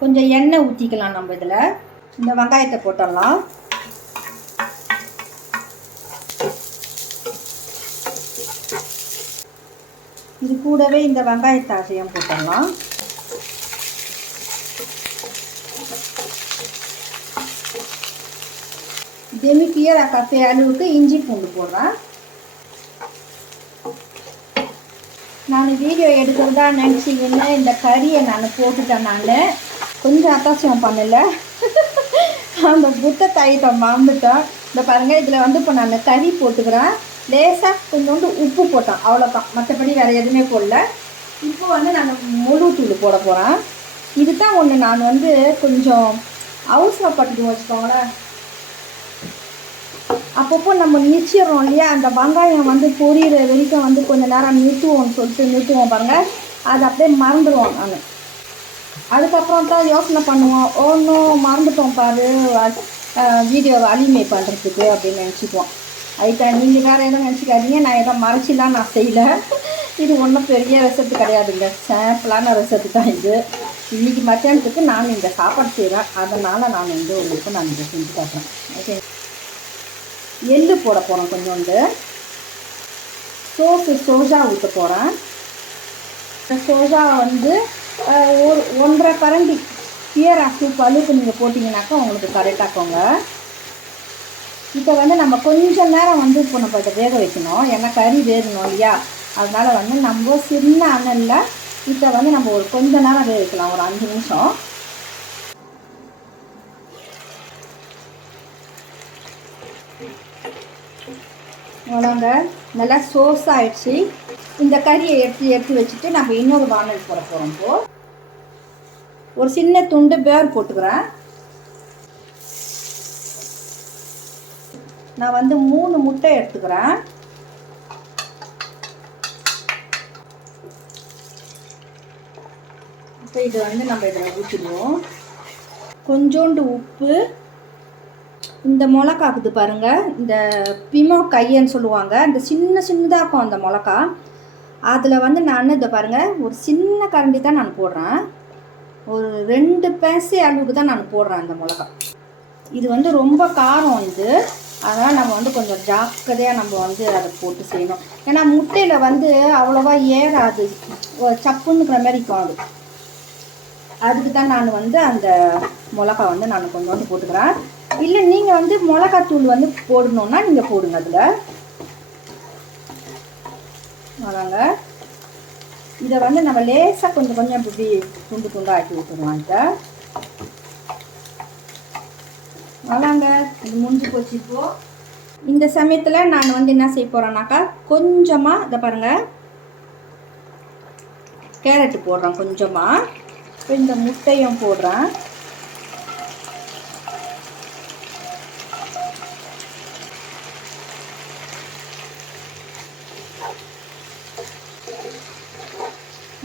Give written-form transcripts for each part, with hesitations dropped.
கொஞ்சம் எண்ணெய் ஊற்றிக்கலாம். நம்ம இதில் இந்த வெங்காயத்தை போட்டுடலாம். இது கூடவே இந்த வெங்காயத்தாசையும் போட்டுடலாம். டெமி பியர் கஃபே அளவுக்கு இஞ்சி பூண்டு போடுறேன். நான் வீடியோ எடுக்கிறதா நினச்சிக்கின்னு இந்த கறியை நான் போட்டுட்டேன். நான் கொஞ்சம் அத்தாசியம் பண்ணலை, அந்த புத்த தையத்தை மறந்துட்டேன். இந்த பாருங்கள், இதில் வந்து இப்போ நான் கறி போட்டுக்கிறேன். லேசாக கொஞ்சோண்டு உப்பு போட்டேன், அவ்வளோதான். மற்றபடி வேறு எதுவுமே போடல. இப்போ வந்து நான் முழு தூள் போட போகிறேன். இது தான் ஒன்று நான் வந்து கொஞ்சம் அவசரப்பட்டுட்டு வச்சுக்கோங்களேன். அப்பப்போ நம்ம நிறுத்திடுறோம் இல்லையா, அந்த வெங்காயம் வந்து பொரியிற வரைக்கும் வந்து கொஞ்சம் நேரம் நிறுத்துவோம்னு சொல்லிட்டு நிறுத்துவோம் பாருங்கள். அது அப்படியே மறந்துடுவோம். நான் அதுக்கப்புறம் தான் யோசனை பண்ணுவோம், ஒன்றும் மறந்துட்டோம் பாரு வீடியோவை அலிமை பண்ணுறதுக்கு அப்படின்னு நினச்சிக்குவோம். அதுதான் நீங்கள் வேறு எதுவும் நினச்சிக்காதீங்க, நான் எதோ மறைச்சிலாம் நான் செய்யலை. இது ஒன்றும் பெரிய ரெசிபி கிடையாதுங்க, சிம்பிளான ரெசிபி தான் இது. இன்றைக்கி மத்தியானத்துக்கு நான் இந்த சாப்பாடு செய்கிறேன், அதனால் நான் வந்து உங்களுக்கு நான் இதை செஞ்சு காட்டுறேன். ஓகே, எள்ளு போட போகிறேன். கொஞ்சோண்டு சோஜா ஊற்ற போகிறேன். சோஜா வந்து ஒரு 1.5 கரண்டி பியர் சூப் அளவுக்கு நீங்கள் போட்டிங்கனாக்கா உங்களுக்கு கரெக்டாக்கோங்க. இப்போ வந்து நம்ம கொஞ்சம் நேரம் வந்து இப்போ நம்ம இதை வேக வைக்கணும், ஏன்னா கறி வேகணும் இல்லையா. அதனால் வந்து நம்ம சின்ன அனலில் இப்போ வந்து நம்ம ஒரு கொஞ்சம் நேரம் வேக வைக்கலாம், ஒரு 5 நிமிஷம். அவ்வளோங்க, நல்லா சோஸ் ஆகிடுச்சு. இந்த கறியை எடுத்து வச்சுட்டு நம்ம இன்னொரு வானல் போட போகிறோம். இப்போது ஒரு சின்ன துண்டு பேர் போட்டுக்கிறேன். நான் வந்து 3 முட்டை எடுத்துக்கிறேன். இப்போ இது வந்து நம்ம இதில் ஊற்றிடுவோம். கொஞ்சோண்டு உப்பு, இந்த மிளகாக்குது பாருங்கள், இந்த பிமோ கையன்னு சொல்லுவாங்க, இந்த சின்னதாக இருக்கும் அந்த மிளகா. அதில் வந்து நான் இதை பாருங்கள், ஒரு சின்ன கரண்டி தான் நான் போடுறேன். ஒரு 2 பேசை அளவுக்கு தான் நான் போடுறேன் அந்த மிளகா. இது வந்து ரொம்ப காரம் இது, அதனால் நம்ம வந்து கொஞ்சம் ஜாக்கிரதையாக நம்ம வந்து அதை போட்டு செய்யணும். ஏன்னா முட்டையில் வந்து அவ்வளோவா ஏறாது, சப்புன்னுக்கிற மாதிரி இருக்கும். அதுக்கு தான் நான் வந்து அந்த மிளகா வந்து நான் கொஞ்சோண்டு போட்டுக்கிறேன். இல்லை நீங்கள் வந்து மிளகாத்தூள் வந்து போடணுன்னா நீங்கள் போடுங்க அதில். அதாங்க, இதை வந்து நம்ம லேசாக கொஞ்சம் இப்படி துண்டாக ஆக்கி விட்டுருவோம். இதை அதாங்க, இது முடிஞ்சு போச்சு. இப்போது இந்த சமயத்தில் நான் வந்து என்ன செய்ய போகிறேன்னாக்கா, கொஞ்சமாக இதை பாருங்கள், கேரட்டு போடுறேன் கொஞ்சமாக. இப்போ இந்த முட்டையும் போடுறேன்.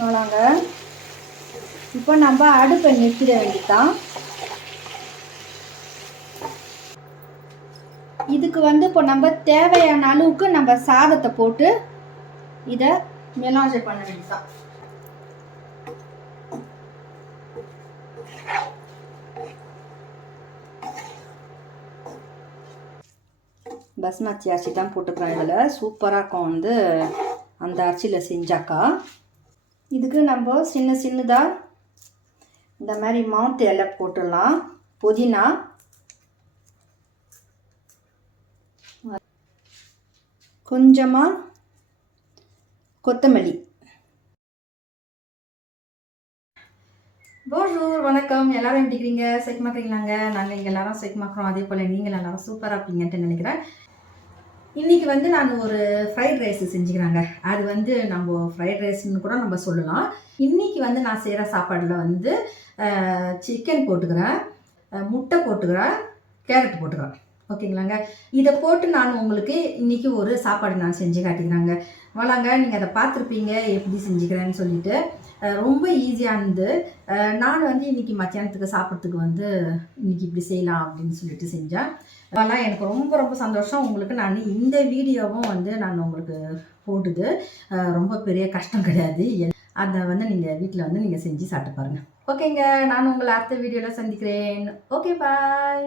அவ்வளோங்க, இப்போ நம்ம அடுப்பை நிறுத்திட வேண்டியதான். இதுக்கு வந்து இப்போ நம்ம தேவையான அளவுக்கு நம்ம சாதத்தை போட்டு இதை மெலாஜ் பண்ண வேண்டியதான். பஸ்மதி அரிசி தான் போட்டுக்கிறேன் இதில், சூப்பராக இருக்கும் வந்து அந்த அரிசியில் செஞ்சாக்கா. இதுக்கு நம்ம சின்னதாக இந்த மாதிரி மாத்து இலை போட்டுடலாம், புதினா, கொஞ்சமாக கொத்தமல்லி. போன்ஜூர், வணக்கம். எல்லோரும் எப்படி இருக்கிறீங்க? செக்மாக்குறீங்களாங்க? நாங்கள் இங்கே எல்லாரும் செக்மாக்குறோம். அதே போல் நீங்கள் எல்லாரும் சூப்பராக இருப்பீங்கன்ட்டு நினைக்கிறேன். இன்றைக்கி வந்து நான் ஒரு ஃப்ரைட் ரைஸ் செஞ்சுக்கிறாங்க. அது வந்து நம்ம ஃப்ரைட் ரைஸ்ன்னு கூட நம்ம சொல்லலாம். இன்றைக்கி வந்து நான் செய்கிற சாப்பாடில் வந்து சிக்கன் போட்டுக்கிறேன், முட்டை போட்டுக்கிறேன், கேரட் போட்டுக்கிறேன். ஓகேங்களாங்க, இதை போட்டு நான் உங்களுக்கு இன்றைக்கி ஒரு சாப்பாடு நான் செஞ்சு காட்டிக்கிறாங்க. வாங்க, நீங்கள் அதை பார்த்துருப்பீங்க எப்படி செஞ்சுக்கிறேன்னு சொல்லிட்டு. ரொம்ப ஈஸியானது. நான் வந்து இன்றைக்கி மத்தியானத்துக்கு சாப்பிட்றதுக்கு வந்து இன்றைக்கி இப்படி செய்யலாம் அப்படின்னு சொல்லிட்டு செஞ்சேன். அதெல்லாம் எனக்கு ரொம்ப ரொம்ப சந்தோஷம். உங்களுக்கு நான் இந்த வீடியோவும் வந்து நான் உங்களுக்கு போட்டுது, ரொம்ப பெரிய கஷ்டம் கிடையாது. அதை வந்து நீங்கள் வீட்டில் வந்து நீங்கள் செஞ்சு சாப்பிட்டு பாருங்கள். ஓகேங்க, நான் உங்களை அடுத்த வீடியோவில் சந்திக்கிறேன். ஓகே, பாய்.